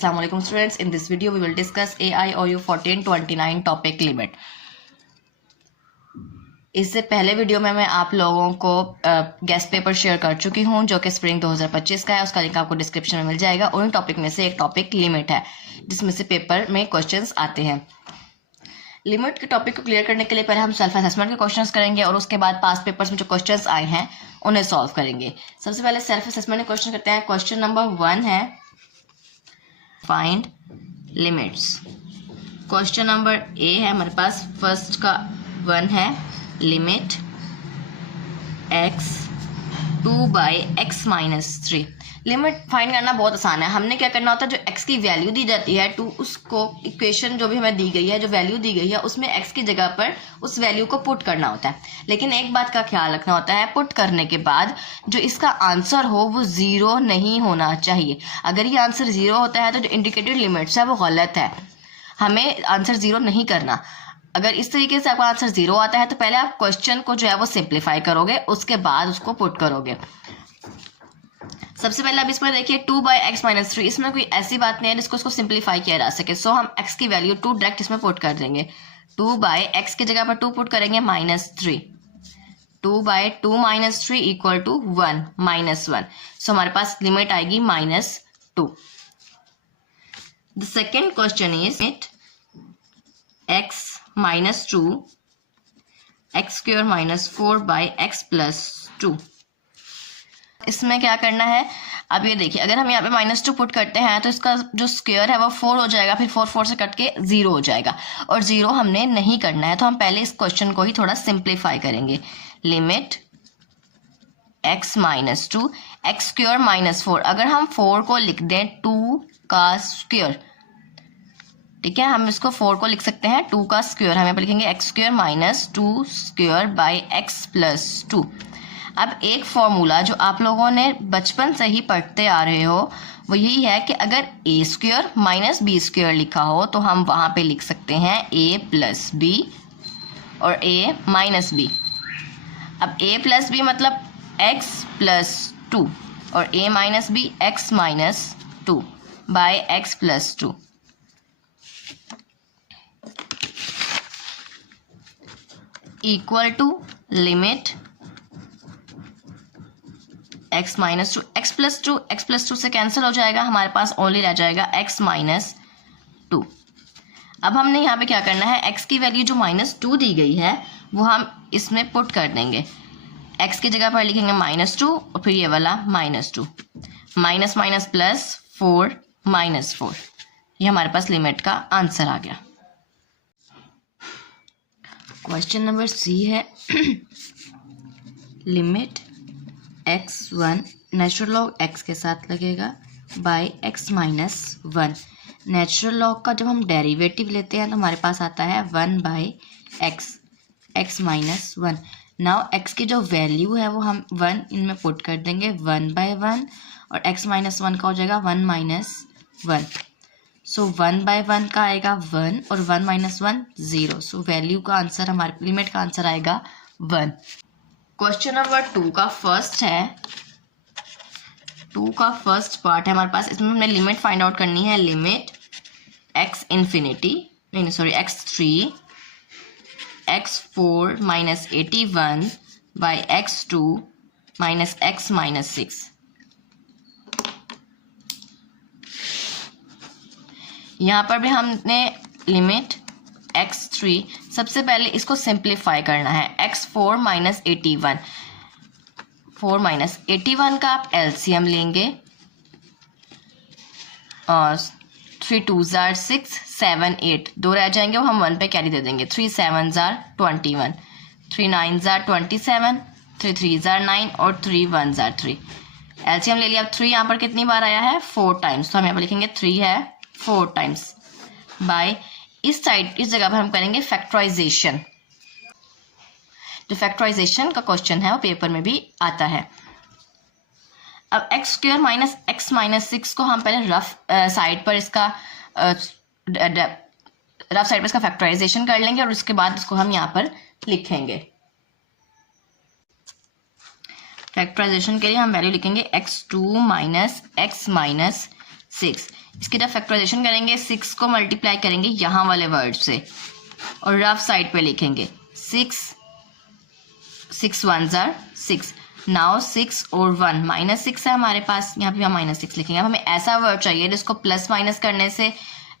Assalamu alaikum students. In this video we will discuss AIOU 1429 topic limit. इससे पहले video में मैं आप लोगों को गेस्ट पेपर शेयर कर चुकी हूं जो कि स्प्रिंग 2025 का है। उसका लिंक आपको डिस्क्रिप्शन में मिल जाएगा। और उन टॉपिक में से एक टॉपिक लिमिट है जिसमें से पेपर में क्वेश्चंस आते हैं। लिमिट के टॉपिक को क्लियर करने के लिए पहले हम सेल्फ असेसमेंट के क्वेश्चंस करेंगे और उसके बाद पास्ट पेपर्स में जो क्वेश्चंस आए हैं उन्हें सॉल्व करेंगे। सबसे पहले सेल्फ असेसमेंट के क्वेश्चन करते हैं। क्वेश्चन नंबर 1 है find limits. Question number A है हमारे पास, फर्स्ट का 1 है limit x 2/x-3। Limit find करना बहुत आसान है। हमने क्या करना होता है, जो x की वैल्यू दी जाती है टू, उसको इक्वेशन जो भी हमें दी गई है, जो वैल्यू दी गई है उसमें x की जगह पर उस वैल्यू को पुट करना होता है। लेकिन एक बात का ख्याल रखना होता है, पुट करने के बाद जो इसका आंसर हो वो 0 नहीं होना चाहिए। अगर ये आंसर 0 होता है तो जो इंडिकेटेड लिमिट्स है वो गलत है। हमें आंसर 0 नहीं करना। अगर इस तरीके से आपका आंसर 0 आता है तो पहले आप क्वेश्चन को जो है वो सिंप्लीफाई करोगे, उसके बाद उसको पुट करोगे। सबसे पहले आप इसमें देखिए 2/x-3, इसमें कोई ऐसी बात नहीं है जिसको इसको सिंप्लीफाई किया जा सके। सो हम x की वैल्यू 2 डायरेक्ट इसमें पुट कर देंगे। 2/x की जगह पर 2 पुट करेंगे -3। 2/2 - 3 = 1 -1। सो हमारे पास लिमिट आएगी -2। The second question is x -2 x² - 4/x+2। इसमें क्या करना है, अब ये देखिए अगर हम यहाँ पे -2 पुट करते हैं तो इसका जो स्क्वायर है वो 4 हो जाएगा, फिर 4 से कट के 0 हो जाएगा और 0 हमने नहीं करना है। तो हम पहले इस क्वेश्चन को ही थोड़ा सिंप्लीफाई करेंगे। Limit x -2 x² - 4। अगर हम 4 को लिख दें 2 का स्क्वायर, ठीक है, हम इसको 4 को लिख सकते हैं 2 का स्क्वायर, हम यहाँ पे लिखेंगे x² - 2/x+2। अब एक फॉर्मूला जो आप लोगों ने बचपन से ही पढ़ते आ रहे हो वो यही है कि अगर a² - b² लिखा हो तो हम वहाँ पे लिख सकते हैं a + b और a - b। अब a + b मतलब x + 2 और a - b x - 2/x+2। Equal to limit x -2 x+2 से कैंसिल हो जाएगा, हमारे पास ओनली रह जाएगा x -2। अब हमने यहाँ पे क्या करना है, x की वैल्यू जो -2 दी गई है वो हम इसमें पुट कर देंगे। x की जगह पर लिखेंगे -2 और फिर ये वाला -2, माइनस माइनस प्लस 4 -4। ये हमारे पास लिमिट का आंसर आ गया। क्वेश्चन नंबर सी है limit x1 natural log x के साथ लगेगा x -1। नेचुरल लॉग का जब हम डेरिवेटिव लेते हैं तो हमारे पास आता है 1/x x -1। नाउ x की जो वैल्यू है वो हम 1 इनमें पुट कर देंगे 1/1 और x -1 का हो जाएगा 1 - 1। सो 1/1 का आएगा 1 और 1 - 1 0। सो वैल्यू का आंसर, हमारे लिमिट का आंसर आएगा 1। क्वेश्चन नंबर 2 का फर्स्ट है, 2 का फर्स्ट पार्ट है हमारे पास। इसमें हमने लिमिट फाइंड आउट करनी है। Limit x infinity x3 x4 - 81/x2 - x -6। यहाँ पर भी हमने लिमिट x3, सबसे पहले इसको सिंप्लीफाई करना है। x4 - 81, 4 - 81 का आप एलसीएम लेंगे और 3 2 6 7 8 2 रह जाएंगे, वो हम 1 पे कैरी दे देंगे। 3 7 21, 3 9 27, 3 3 9 और 3 1 3। एलसीएम ले लिया। अब 3 यहाँ पर कितनी बार आया है, 4 टाइम्स, तो हम यहाँ पर लिखेंगे 3 है 4 टाइम्स बाय इस साइड, इस जगह पर हम करेंगे फैक्टराइजेशन। जो फैक्टराइजेशन का क्वेश्चन है वो पेपर में भी आता है। अब x² - x -6 को हम पहले रफ साइड पर इसका फैक्टराइजेशन कर लेंगे और उसके बाद इसको हम यहाँ पर लिखेंगे। फैक्टराइजेशन के लिए हम वैल्यू लिखेंगे x2 - x 6। इसकी जब फैक्टराइजेशन करेंगे 6 को मल्टीप्लाई करेंगे यहाँ वाले वर्ड से और रफ साइड पे लिखेंगे 6 1s are 6। नाउ 6 और 1 -6 है हमारे पास, यहाँ पे हम -6 लिखेंगे। अब हमें ऐसा वर्ड चाहिए जिसको प्लस माइनस करने से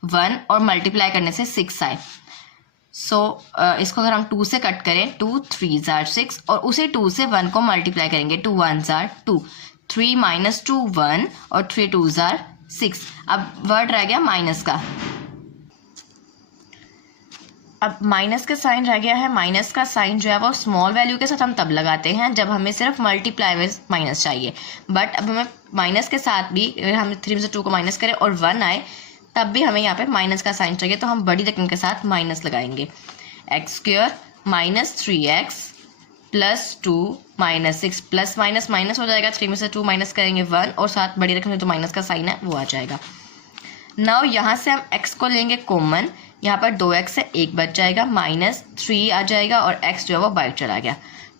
1 और मल्टीप्लाई करने से 6 आए। इसको अगर हम 2 से कट करें 2 3s are 6 और उसे 2 से 1 को मल्टीप्लाई करेंगे 2 1s are 2, 3 - 2 1 और 3 2s are 6। अब वर्ड रह गया माइनस का। अब माइनस का साइन रह गया है। माइनस का साइन जो है वो स्मॉल वैल्यू के साथ हम तब लगाते हैं जब हमें सिर्फ मल्टीप्लाई में माइनस चाहिए। बट अब हमें माइनस के साथ भी अगर हम 3 में से 2 को माइनस करें और 1 आए तब भी हमें यहाँ पे माइनस का साइन चाहिए, तो हम बड़ी रकम के साथ माइनस लगाएंगे। x² -3x + 2 -6 plus minus minus हो जाएगा। 3 में से 2 माइनस करेंगे 1 और साथ बड़ी रकम में जो माइनस का साइन है वो आ जाएगा। नाउ यहाँ से हम x को लेंगे कॉमन, यहाँ पर 2x से 1 बच जाएगा, -3 आ जाएगा और x जो है वो बाहर चला गया,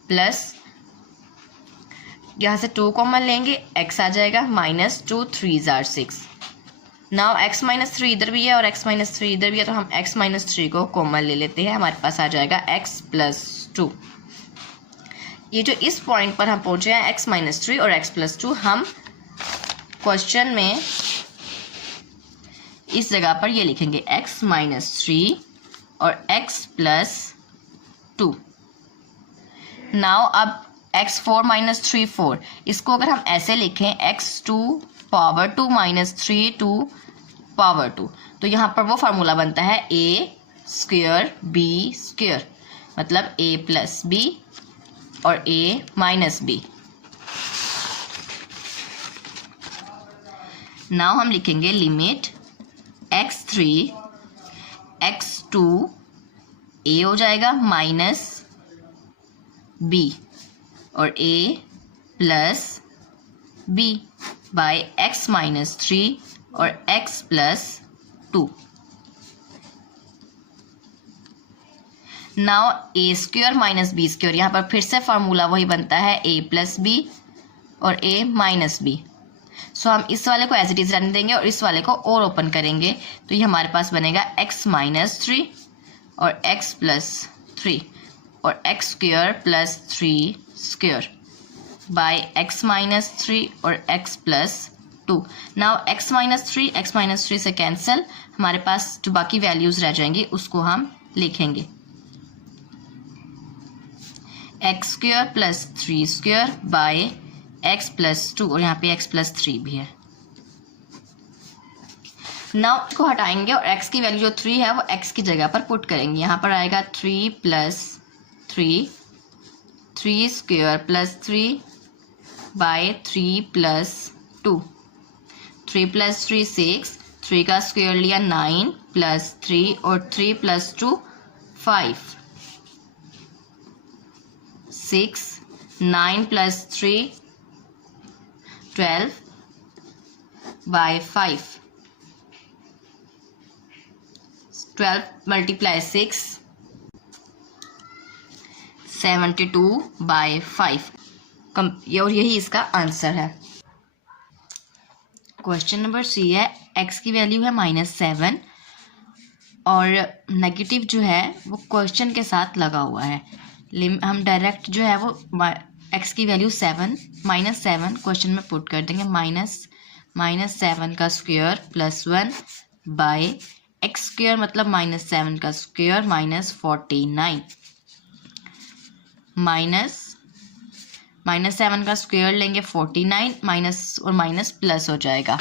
प्लस यहाँ से 2 कॉमन लेंगे x आ जाएगा, -2 3s are 6। नाउ x -3 इधर भी है और x -3 इधर भी है, तो हम x -3 को कॉमन ले लेते हैं, हमारे पास आ जाएगा x + 2। ये जो इस पॉइंट पर हम पहुंचे हैं x -3 और x + 2, हम क्वेश्चन में इस जगह पर ये लिखेंगे x -3 और x + 2। नाउ अब x4 -3 4, इसको अगर हम ऐसे लिखें x2 पावर 2 -3 2 पावर 2, तो यहाँ पर वो फार्मूला बनता है a² b², मतलब a + b और a - b। नाउ हम लिखेंगे लिमिट x3 x2 a हो जाएगा माइनस b और a + b बाय x -3 और x + 2। नाउ a² - b², यहाँ पर फिर से फार्मूला वही बनता है a + b और a - b। सो हम इस वाले को एज इट इज रहने देंगे और इस वाले को और ओपन करेंगे, तो ये हमारे पास बनेगा x -3 और x + 3 और x² + 3² बाय x -3 और x + 2। नाउ x -3 से कैंसिल, हमारे पास जो बाकी वैल्यूज रह जाएंगी उसको हम लिखेंगे x² + 3² बाय x + 2 और यहाँ पे x + 3 भी है। नाउ इसको हटाएंगे और x की वैल्यू जो 3 है वो x की जगह पर पुट करेंगे। यहाँ पर आएगा 3 + 3 3² + 3 बाय 3 + 2, 3 + 3 6, 3 का स्क्वायर लिया 9 + 3 और 3 + 2 5, 6 9 + 3 12 बाय 5, 12 × 6 72 बाय 5। और यही इसका आंसर है। क्वेश्चन नंबर सी है, x की वैल्यू है -7 और नेगेटिव जो है वो क्वेश्चन के साथ लगा हुआ है। हम डायरेक्ट जो है वो x की वैल्यू -7 क्वेश्चन में पुट कर देंगे, -7 का स्क्वायर + 1 बाय x² मतलब -7 का स्क्वायर -49 -7 का स्क्वायर लेंगे 49 माइनस और माइनस प्लस हो जाएगा,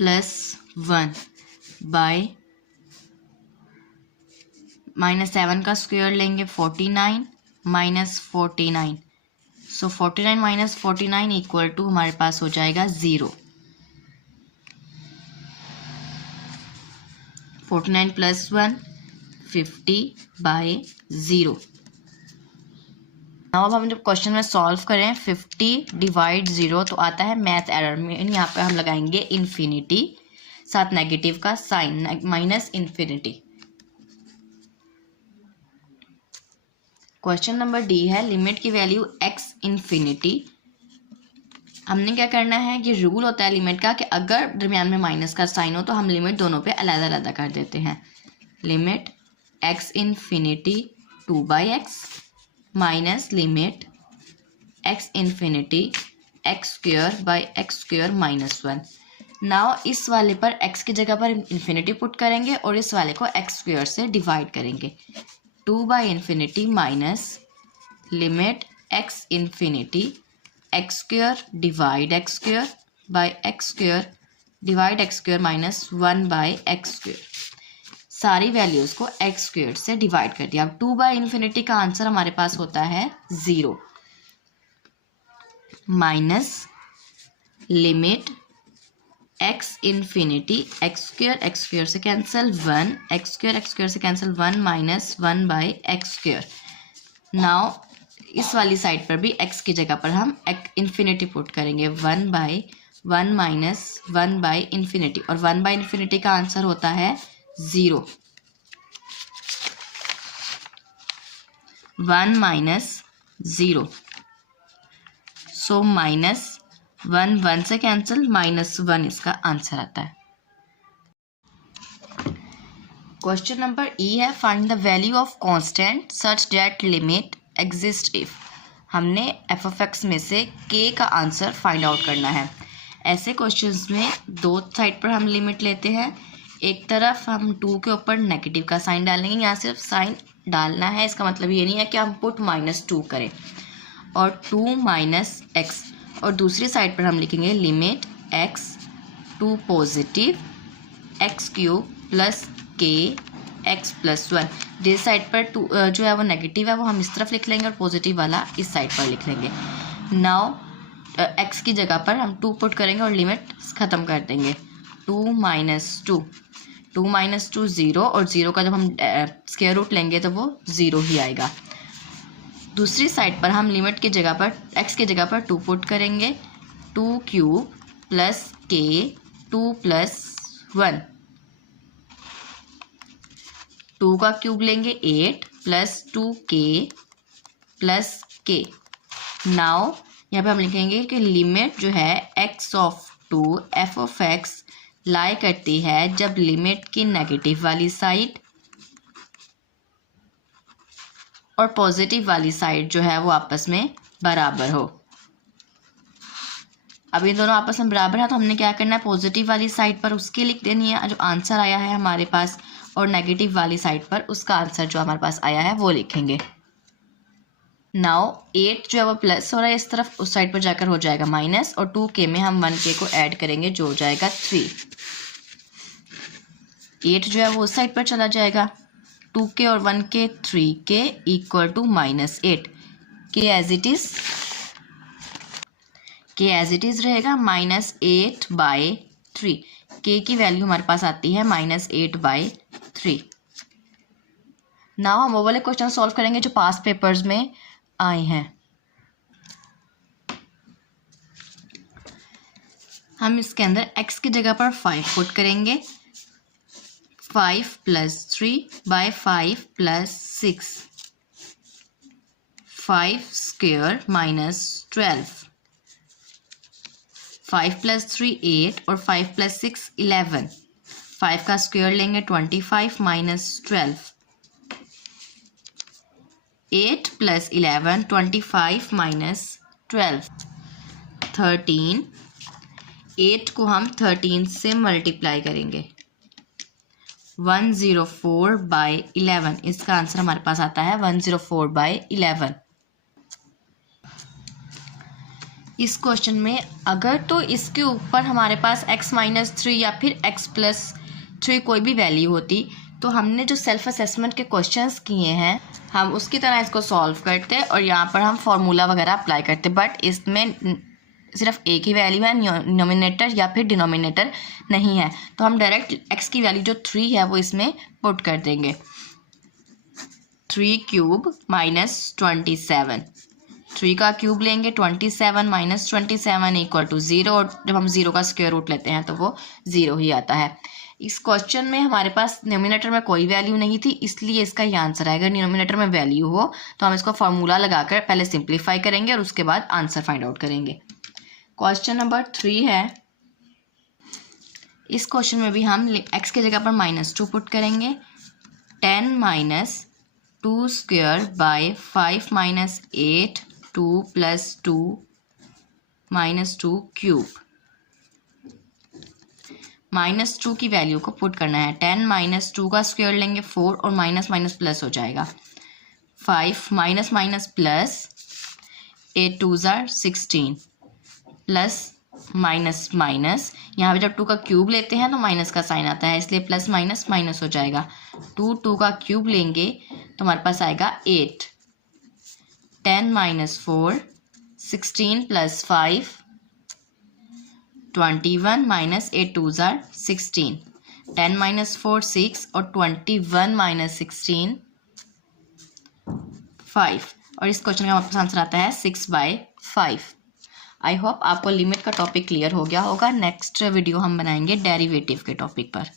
+1 बाय -7 का स्क्वायर लेंगे 49 -49, सो 49 - 49 = हमारे पास हो जाएगा 0। 49 + 1 50 बाय 0। अब हम जब क्वेश्चन में सॉल्व करें 50 / 0 तो आता है मैथ एरर में, यहाँ पे हम लगाएंगे इन्फिनिटी साथ नेगेटिव का साइन -∞। क्वेश्चन नंबर डी है, लिमिट की वैल्यू x ∞ हमने क्या करना है, ये रूल होता है लिमिट का कि अगर दरमियान में माइनस का साइन हो तो हम लिमिट दोनों पे अलग अलग कर देते हैं। Limit x infinity 2/x minus limit x infinity x² minus 1। Now इस वाले पर x की जगह पर इन्फिनिटी पुट करेंगे और इस वाले को x² से डिवाइड करेंगे। 2/∞ minus limit x infinity x² divide x² minus 1/x²। सारी वैल्यूज़ को x² से डिवाइड कर दिया। अब 2/∞ का आंसर हमारे पास होता है 0 minus limit x infinity x² से कैंसिल 1, x² से कैंसिल 1 माइनस 1/x²। नाउ इस वाली साइड पर भी x की जगह पर हम इन्फिनिटी पुट करेंगे। 1/1 माइनस 1/∞, और 1/∞ का आंसर होता है 0। 1 माइनस 0, सो माइनस 1 से कैंसिल, -1 इसका आंसर आता है। क्वेश्चन नंबर ई है, find the value of constant such that limit exist if. हमने f(x) में से k का आंसर फाइंड आउट करना है। ऐसे क्वेश्चंस में दो साइड पर हम लिमिट लेते हैं। एक तरफ हम 2 के ऊपर नेगेटिव का साइन डालेंगे, यहाँ सिर्फ साइन डालना है, इसका मतलब ये नहीं है कि हम पुट -2 करें, और 2 माइनस x, और दूसरी साइड पर हम लिखेंगे limit x to positive x³ plus k x + 1। जिस साइड पर 2 जो है वो नेगेटिव है वो हम इस तरफ लिख लेंगे और पॉजिटिव वाला इस साइड पर लिख लेंगे। नाउ x की जगह पर हम 2 पुट करेंगे और लिमिट ख़त्म कर देंगे। 2 माइनस 2 0, और 0 का जब हम स्क्वायर रूट लेंगे तो वो 0 ही आएगा। दूसरी साइड पर हम लिमिट की जगह पर x की जगह पर 2 पुट करेंगे। 2³ प्लस k 2 + 1, 2 का क्यूब लेंगे 8 plus 2k plus k। Now यहाँ पे हम लिखेंगे कि लिमिट जो है x(2) f(x) लाई करती है जब लिमिट की नेगेटिव वाली साइड और पॉजिटिव वाली साइड जो है वो आपस में बराबर हो। अब ये दोनों आपस में बराबर है तो हमने क्या करना है, पॉजिटिव वाली साइड पर उसके लिख देनी है जो आंसर आया है हमारे पास, और नेगेटिव वाली साइड पर उसका आंसर जो हमारे पास आया है वो लिखेंगे। नाउ 8 जो है वो प्लस हो रहा है इस तरफ, उस साइड पर जाकर हो जाएगा माइनस, और 2k में हम 1k को ऐड करेंगे जो हो जाएगा 3। 8 जो है वो उस साइड पर चला जाएगा, 2k और 1k 3k = -8। k as it is रहेगा -8/3। k की वैल्यू हमारे पास आती है -8/3। नाउ हम वो वाले क्वेश्चन सॉल्व करेंगे जो पास्ट पेपर्स में आए हैं। हम इसके अंदर x की जगह पर 5 पुट करेंगे। 5 + 3/5 + 6, 5² - 12, 5 + 3 8, और 5 + 6 11, 5 का स्क्वायर लेंगे 25 - 12, 8 + 11 25 - 12 13। 8 को हम 13 से मल्टीप्लाई करेंगे, 104/11। इसका आंसर हमारे पास आता है 104/11। इस क्वेश्चन में अगर तो इसके ऊपर हमारे पास x - 3 या फिर x + 3 कोई भी वैल्यू होती तो हमने जो सेल्फ असेसमेंट के क्वेश्चंस किए हैं हम उसकी तरह इसको सॉल्व करते और यहाँ पर हम फार्मूला वगैरह अप्लाई करते, बट इसमें सिर्फ एक ही वैल्यू है, नोमिनेटर या फिर डिनोमिनेटर नहीं है, तो हम डायरेक्ट x की वैल्यू जो 3 है वो इसमें पुट कर देंगे। 3³ - 27, 3 का क्यूब लेंगे 27 - 27 = 0, और जब हम 0 का स्क्वायर रूट लेते हैं तो वो 0 ही आता है। इस क्वेश्चन में हमारे पास डिनोमिनेटर में कोई वैल्यू नहीं थी, इसलिए इसका ये आंसर आएगा। डिनोमिनेटर में वैल्यू हो तो हम इसको फार्मूला लगाकर पहले सिंप्लीफाई करेंगे और उसके बाद आंसर फाइंड आउट करेंगे। क्वेश्चन नंबर 3 है। इस क्वेश्चन में भी हम x की जगह पर -2 पुट करेंगे। 10 minus 2 square by 5 minus 8 2 plus 2 minus 2 cube. -2 की वैल्यू को पुट करना है। 10 माइनस 2 का स्क्वायर लेंगे 4 और माइनस माइनस प्लस हो जाएगा। 5 माइनस माइनस प्लस 8 2 ज़ार 16 प्लस माइनस माइनस, यहाँ पे जब 2 का क्यूब लेते हैं तो माइनस का साइन आता है, इसलिए प्लस माइनस माइनस हो जाएगा। 2 का क्यूब लेंगे तो हमारे पास आएगा 8। 10 माइनस 4 16 प्लस 5 21 माइनस 8 2 ज़ार 16। 10 माइनस 4 6 और 21 माइनस 16 5। और इस क्वेश्चन का हमारे पास आंसर आता है 6/5। आई होप आपको लिमिट का टॉपिक क्लियर हो गया होगा। नेक्स्ट वीडियो हम बनाएंगे डेरिवेटिव के टॉपिक पर।